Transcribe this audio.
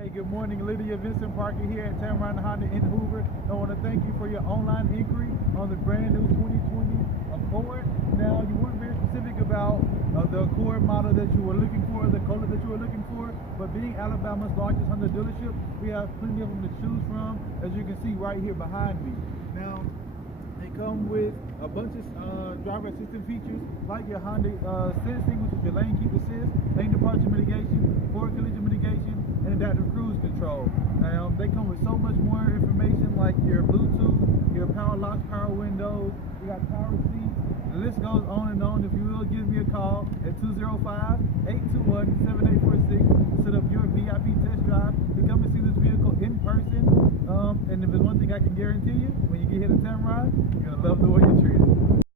Hey, good morning, Lydia. Vincent Parker here at Tameron Honda in Hoover. I want to thank you for your online inquiry on the brand new 2020 Accord. Now, you weren't very specific about the Accord model that you were looking for, the color that you were looking for, but being Alabama's largest Honda dealership, we have plenty of them to choose from, as you can see right here behind me. Now, they come with a bunch of driver assistant features like your Honda sensing, which is your lane keep assist, lane departure mitigation, forward collision mitigation, and adaptive cruise control. They come with so much more information like your Bluetooth, your power locks, power windows, you got power seats. The list goes on and on. If you will, give me a call at 205-821-7846 to set up your VIP test drive to come and see this vehicle in person. And if there's one thing I can guarantee you, when you get here to Tameron, you're going to love the way you're treated.